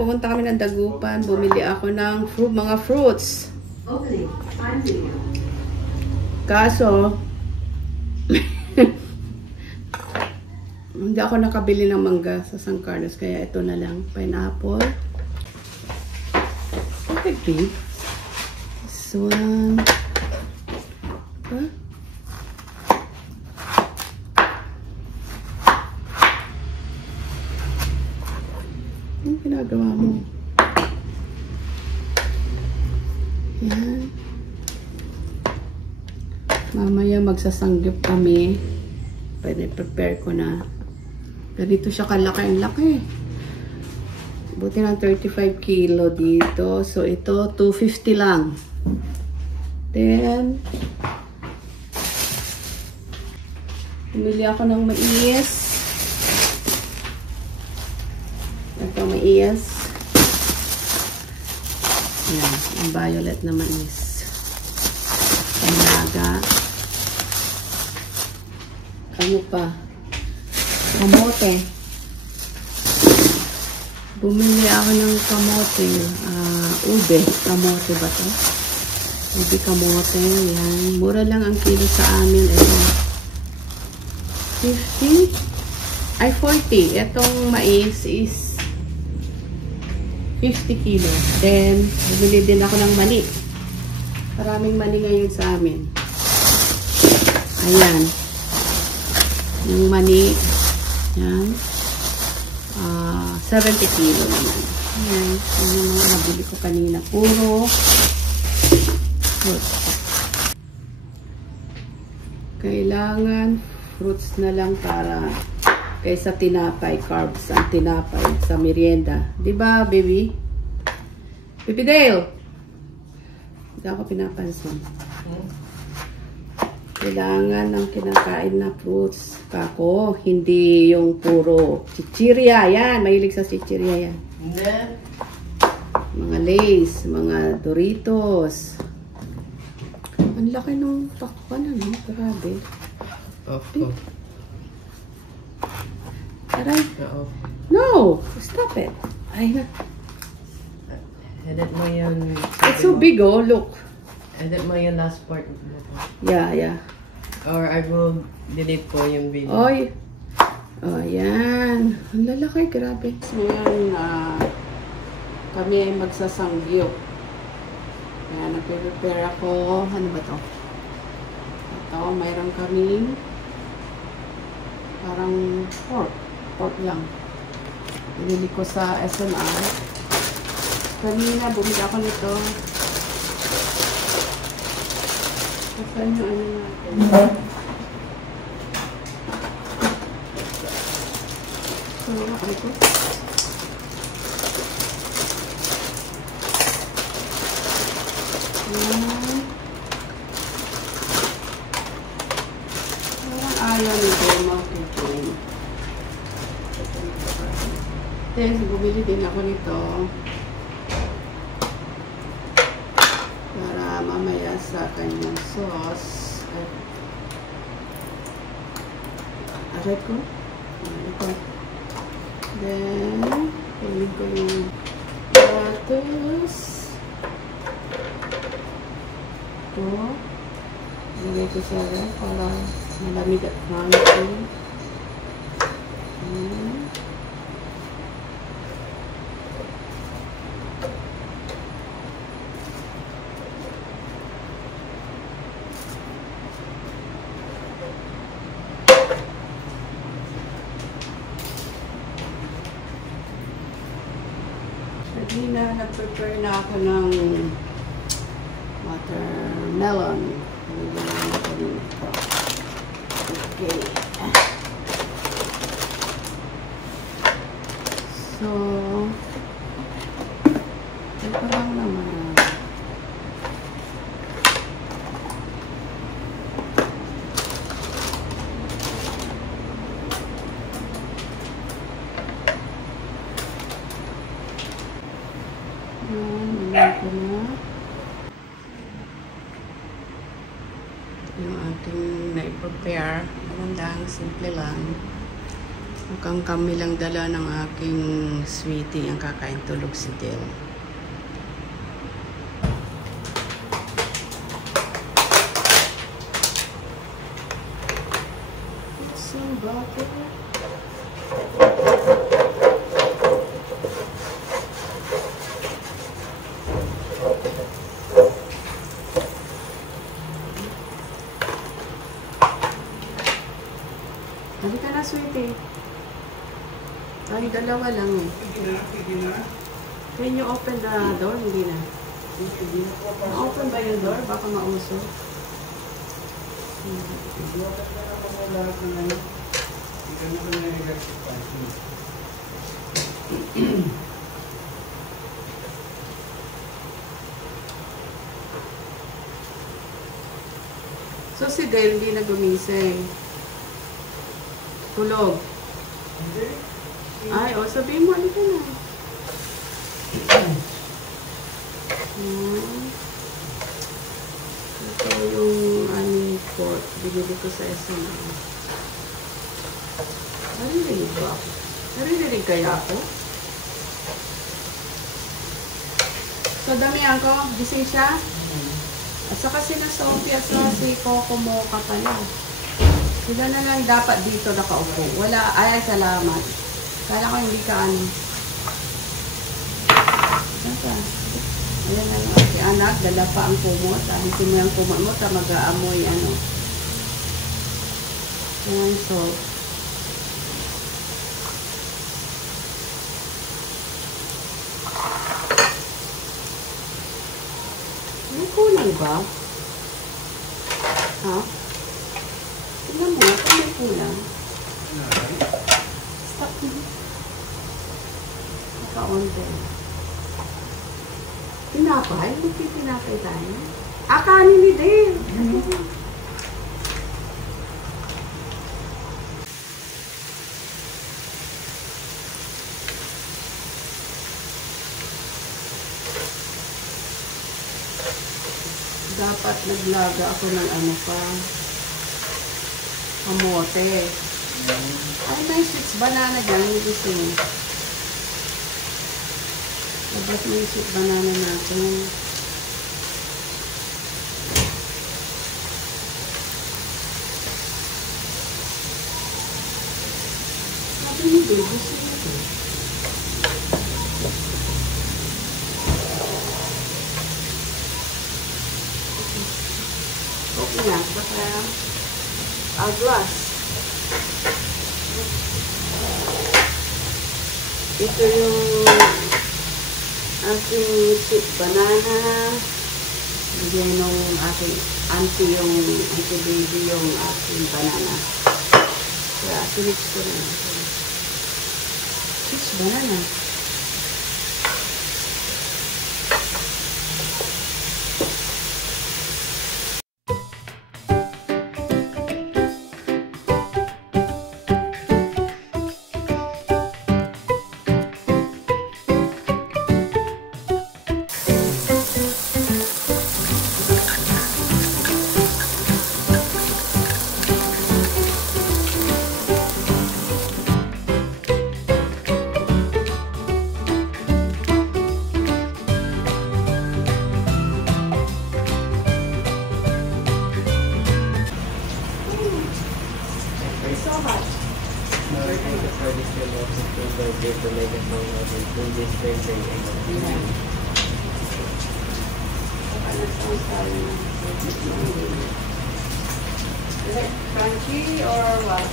pumunta kami ng Dagupan. Bumili ako ng mga fruits. Kaso, hindi ako nakabili ng mangga sa San Carlos. Kaya ito na lang. Pineapple. Okay. This one. Huh? Ano ginagawa mo? Yan. Mamaya magsasanggip kami. Prepare ko na. Ganito siya kalaki. Ang laki. Buti ng 35 kilo dito. So, ito, 250 lang. Then, bumili ako ng mais. Ito, mais. Yan, ang violet na mais. Panaga. Ano pa? Kamote. Bumili ako ng kamote. Ube. Kamote ba to? Ube kamote. Yan. Mura lang ang kilo sa amin. Ito. 50? Ay, 40. Itong mais is 50 kilo. Then, bumili din ako ng mani. Maraming mani ngayon sa amin. Ayan. Yung mani. Yan. 70 kilo naman. Ayan. Yan yung mga nabili ko kanina. Puro fruits. Kailangan fruits na lang para kaysa tinapay, carbs ang tinapay sa merienda. Diba, baby? Baby Dale! Hindi ako pinapansin. Kailangan ng kinakain na fruits. Kako, hindi yung puro chichirya. Yan, mahilig sa chichirya yan. Mga Lays, mga Doritos. Ang laki nung takpan, ano? Grabe. Aray. No! Stop it. Ay na. Edit mo yun. It's so big, oh. Look. Edit mo yung last part. Yeah. Or I will delete ko yung video. Oy. Oh, yan. Ang lalaki, grabe. Ngayon, kami ay magsasanggyo. Kaya nagpe-prepare ako. Ano ba to? Ito, mayroon kaming parang pork lang. Binili ko sa SMR. Kanina, bumili ako nito. Saan yung ano natin? So, ano ko? Ayan. Ayaw nito yung mga kitchen. Then, bumili din ako nito. Para mamaya sa kanyang sauce. Aray ko. Ito. Then, kunin ko yung lettuce. Ito. Lagay ko sa rin para malamig at crunchy. Kanina, nag-prepare na ako ng watermelon. Okay. So, ito lang naman. Yung ating na-prepare. Magandang, simple lang. Mukhang kami lang dala ng aking sweetie ang kakain, tulog si Del. Halika na, sweetie. Ay, dalawa lang eh. Can you open the door? Hindi na. Ma-open ba yung door? Baka mauso. So si Del hindi na gumising. Tulog. Ay, o sabihin mo, halika na. Ito yung aming pork. Binili ko sa SM. Narinig ba ako? Narinig kaya ako? So, damihan ko. Gising siya. At saka sila Sophie at saka si Coco Mocha pala. Sila na lang dapat dito nakaupo. Wala. Ay, salamat. Kala ko hindi ka ano. Ayan na yung aking anak. Dala pa ang kumot. Ahisin mo yung kumot mo. Mag-aamoy ano. Ayan, so. May kulang ba? Ha? Tingnan mo, kung may kulang. Stop mo. Naka-on din. Tinapay? Hindi tinapay tayo. Kanin ni Dave. Dapat naglaga ako ng ano pa. Kamote. Ay, may sweets banana dyan. Hindi gusto mo. Labas mo yung sweet banana natin. Sabi ni Dave, gusto mo ito. Okay na, baka aglas. Ito yung aking sweet banana. Bigyan ng aking auntie baby yung aking banana. Kaya sinix ko na. Sweet banana. Is it crunchy or what?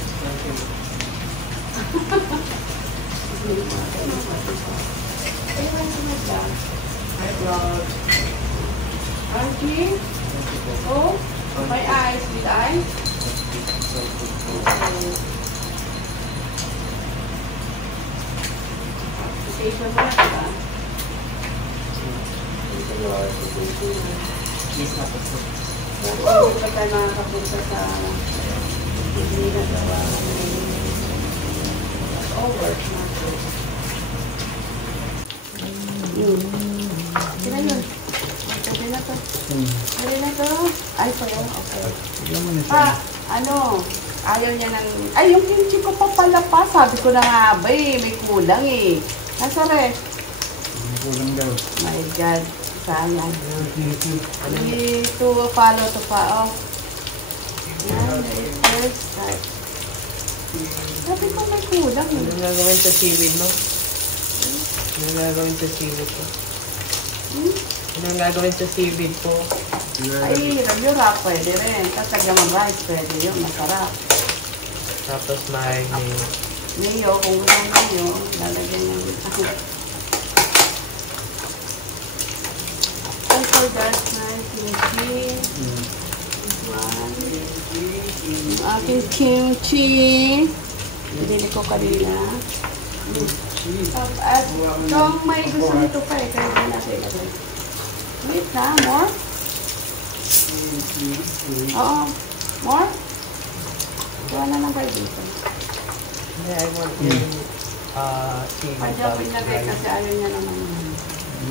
Crunchy? Oh, my eyes, with eyes? Application mo na, diba? Thank you, Lord. Thank you, Lord. Yes, tapos po. Hindi pa tayo makakapunta sa hindi na gawa. Over. Sila yun. Okay na to. Okay na to. Ay, pala. Okay. Pa! Ano, ayaw niya ng... Ay, yung kimchi ko pa pala pa. Sabi ko na nga ba eh, may kulang eh. Nasa ref? May kulang daw. My God, sayang. Ito, follow to pa, oh. Yan, first start. Sabi ko may kulang eh. Anong gagawin sa seaweed mo? Anong gagawin sa seaweed ko? Anong gagawin sa seaweed ko? Ay, ragyura, pwede rin. Tapos lagyan rice, pwede yun, masarap. Tapos may Mayo, kung gusto mo mayo, lalagyan ng... And for that, my kimchi. This one. Yung aking kimchi. Binili ko kanina. At itong may gusto nito pa eh, kaya hindi natin ilagay. Wait na, more? Oo. More? Gawa na lang kayo dito. I want yung seaweed. Pwede ako ilagay kasi ayaw niya naman yun.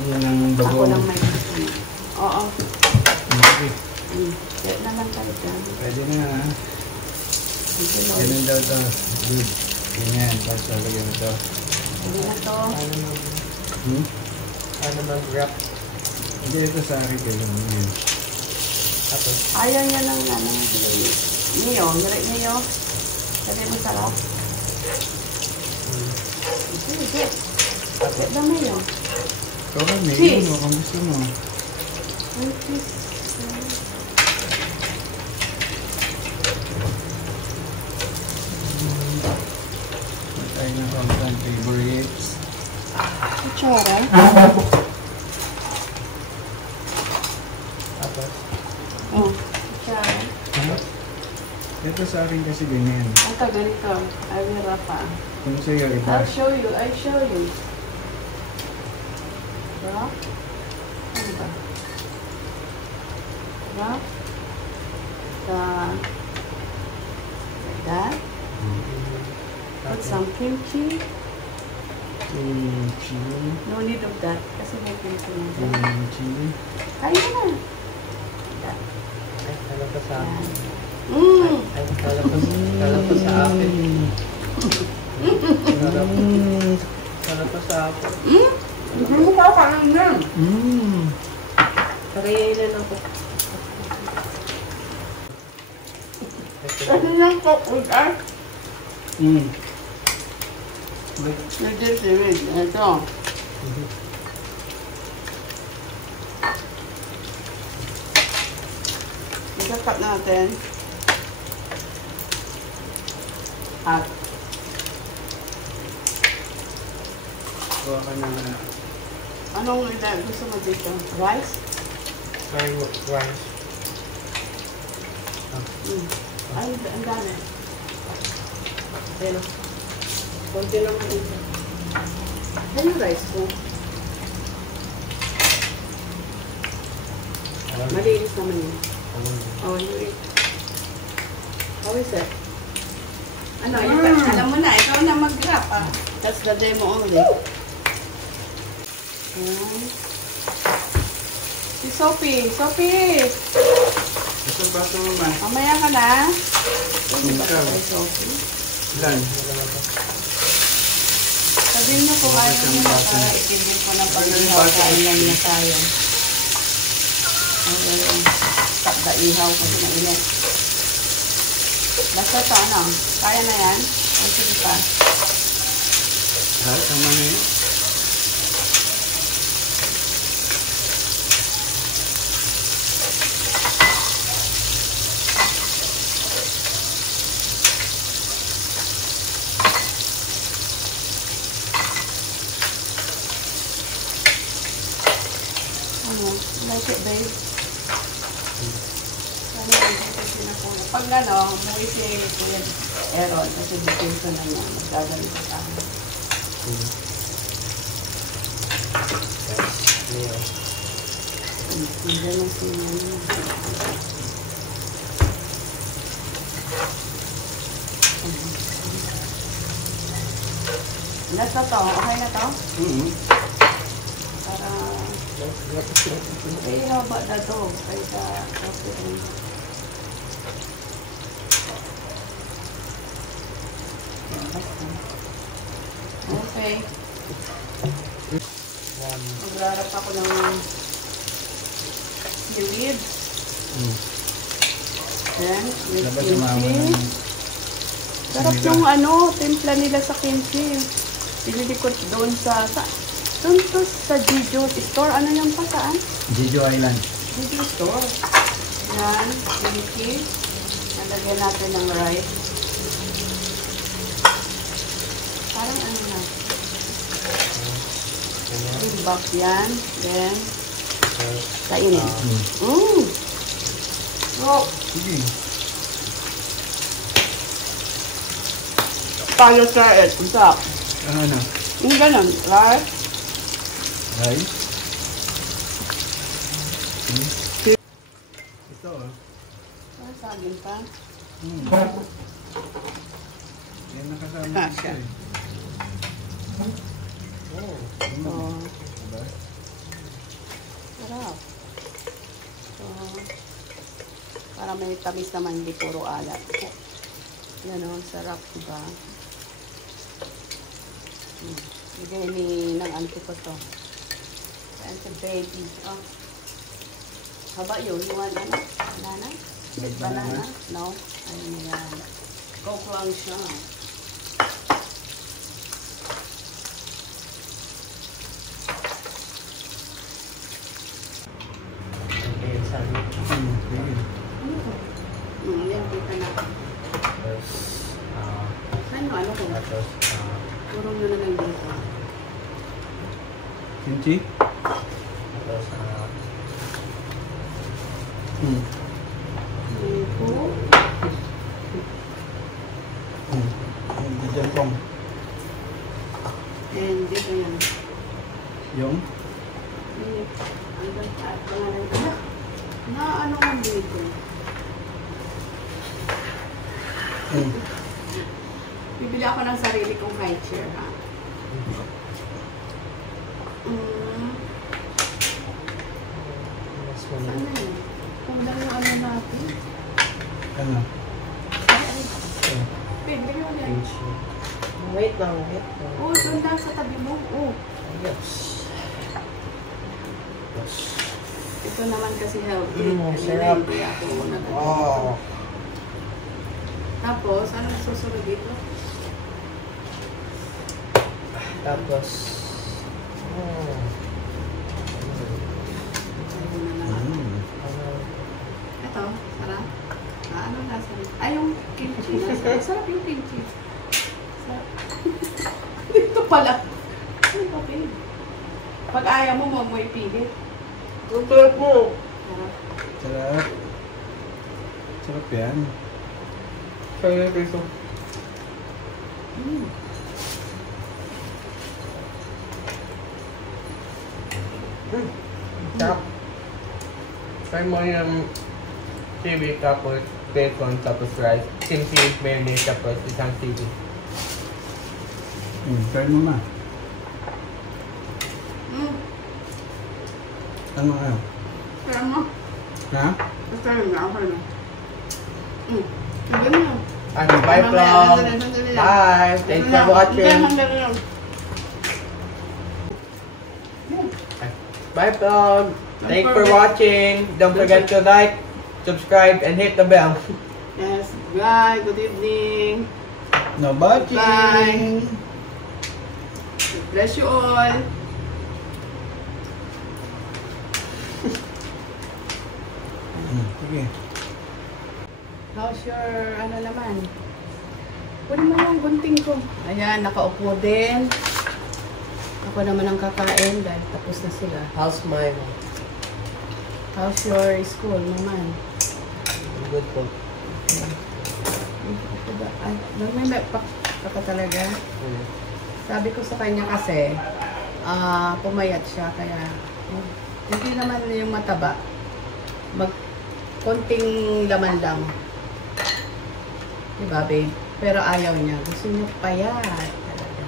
Yan ang Ako bagoong. lang may gusto niya. Oo. Okay. Kaya na lang tayo dyan. Pwede na ha. Ito lang. Ganun daw to. Good. Ganyan. Tapos lalagyan mo to. Pwede na to. Ano mag-wrap? Hindi ito sa akin kayo. Yun. Tapos, Ayaw niya ng ano. Niyo, hirit niyo. Sabi mo sarap. Sige. Bakit ba niyo? Ikaw kami. Cheese. Ano kung gusto mo. Matay na kontan favorites. Kutsara. tapos, Oh, kutsara. Ito sa akin kasi ganyan. Ang ganito. I will wrap pa. Kung sa'yo iba. I'll show you. I'll show you. Wrap? Ano ba? Wrap? Like that. Put some kimchi. Kimchi. No need of that. Kasi may kimchi na dyan. Kimchi. Kaya na. That. ay, kala ko sa akin. Yan. Ay, kala ko sa akin. Kala ko sa akin. Hindi mo kakain yan. Kariyain ako. Kasi nang cook with us. Wait. Nag-seaweed. Ito. Ika-cut natin. At Kuha ka na. anong gusto mo dito? Rice? Sorry, rice. Ay, ang dami. Ayun. Konti lang po ito. Ano yung rice ko? Malinis naman yun. Oh, you eat. How is it? Ano, alam mo na, ikaw na mag-grab ah. That's the demo only. Si Sophie! Sophie! Gusto ba ito naman? Mamaya ka na. Ikaw. Kay Sophie. Ilan? Sabihin mo kung ayaw mo na para itigil ko ng pag-ihaw. Kain lang na tayo. Stop the ihaw kasi mainit. Basta ito, ano? Kaya na yan? O sige pa. Ha? Tama na yun? Ano? Like it, babe? Ano yung sinasabi? Pag ano, umuwi si Kuya Aaron kasi vacation na niya. Magdadalito sa akin. Hindi na siya. Last na to. Okay na to? Para... Okay, how about the dog? Kaya sa hospital. Okay. Maglarap ako ng seaweed. Then, with kimchi. Sarap yung timpla nila sa kimchi. Pinilikot doon doon to sa Jijo store. Ano yung pa saan? Jeju Island. Jijo store. Yan, kimchi. Nalagyan natin ng rice. Parang ano na. Bak yan. Then, kainin. Oh. Sige. Paano sa it? Usap. Ano? Yung ganun. Rice. Rice? Ito Saging pa. Yan nakasama Kasha. ito Oh. Diba? Sarap. So, para may tamis naman, hindi puro alat. Yan o, sarap, diba? Bigay ng auntie ko to. Auntie baby. Oh. Haba yun, you want banana? Banana? No? Ayun na yan. Coke lang siya. Yan, kita na. Ano ko? Puro nyo na lang dito. Kimchi? Ito. Jangkong. And dito yan. Yung? Ano nga dito? Bibili ako ng sarili kong high chair, ha? Sana yun? Kung lang yung ano natin. Ano? Bibili mo yan. Wait lang. Oo, doon lang sa tabi mo. Oo. Yes. Ito naman kasi healthy. Sarap. Hindi ako nagagawa. Oh. Tapos, ano susunod dito? Tapos, Ito, sarap. Ano nasa rin? Ay, yung kimchi. Sarap yung kimchi. Sarap. Dito pala. Ano ba, babe? Pag ayaw mo, huwag mo ipilit. ang tulad mo. Sarap. Sarap. Sarap yan. Kaya piso. Sarap. Try mo yung seaweed tapos bacon tapos rice. Kimchi with mayonnaise tapos isang seaweed. Try mo ma. Ano nga? Sarap mo. Ha? Basta yun na. Okay na. Sabi mo. Bye vlog! Bye! Thanks for watching! Bye vlog! Thanks for watching! Don't forget to like, subscribe, and hit the bell. Yes, bye. Good evening. No batching! Bye. Bless you all. Sige. How's your, ano naman? Kunin mo yung gunting ko. Ayan, nakaupo din. Ako naman ang kakain dahil tapos na sila. How's my How's your school naman? good po? Ay, nagmimik pa ka talaga. Sabi ko sa kanya kasi, pumayat siya, kaya hindi naman yung mataba. Konting laman lang. Diba, babe? Pero ayaw niya. Gusto niya payat talaga.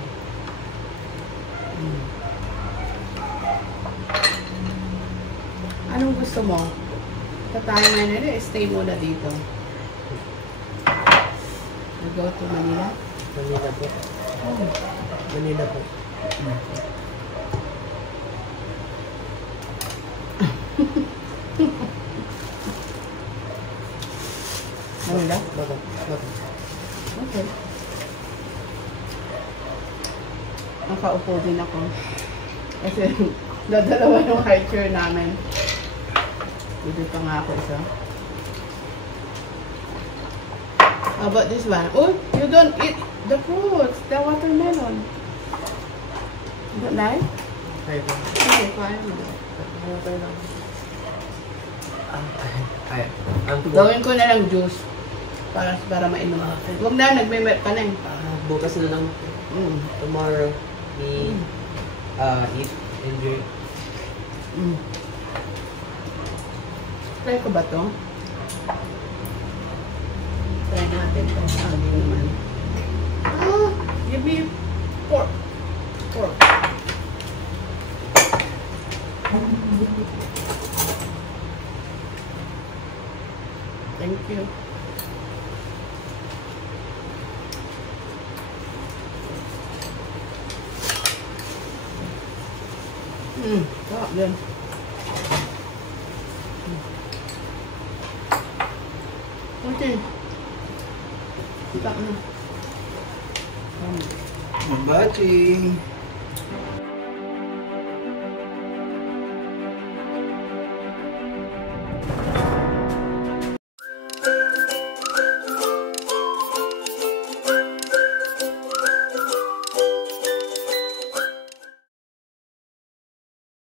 Anong gusto mo? Tayo na nila, stay muna dito. Go to Manila? Manila po. Oh. Manila po. Wala? Bakit? Okay. Nakaupo din ako. Kasi dadalawa yung high chair namin. Dito pa nga ako isa. How about this one? Oh, you don't eat the fruits, the watermelon. You don't like? Ay, ba? Okay, fine. Ay, ang tubo. Gawin ko na lang juice para mainom. Huwag na, nagme-milk ka na eh. Bukas na lang. Tomorrow, we eat and drink. Try ko ba to? Try natin to. Hindi naman. Give me pork. Pork. Thank you. Sarap din. Okay. Kita na. Magbaching.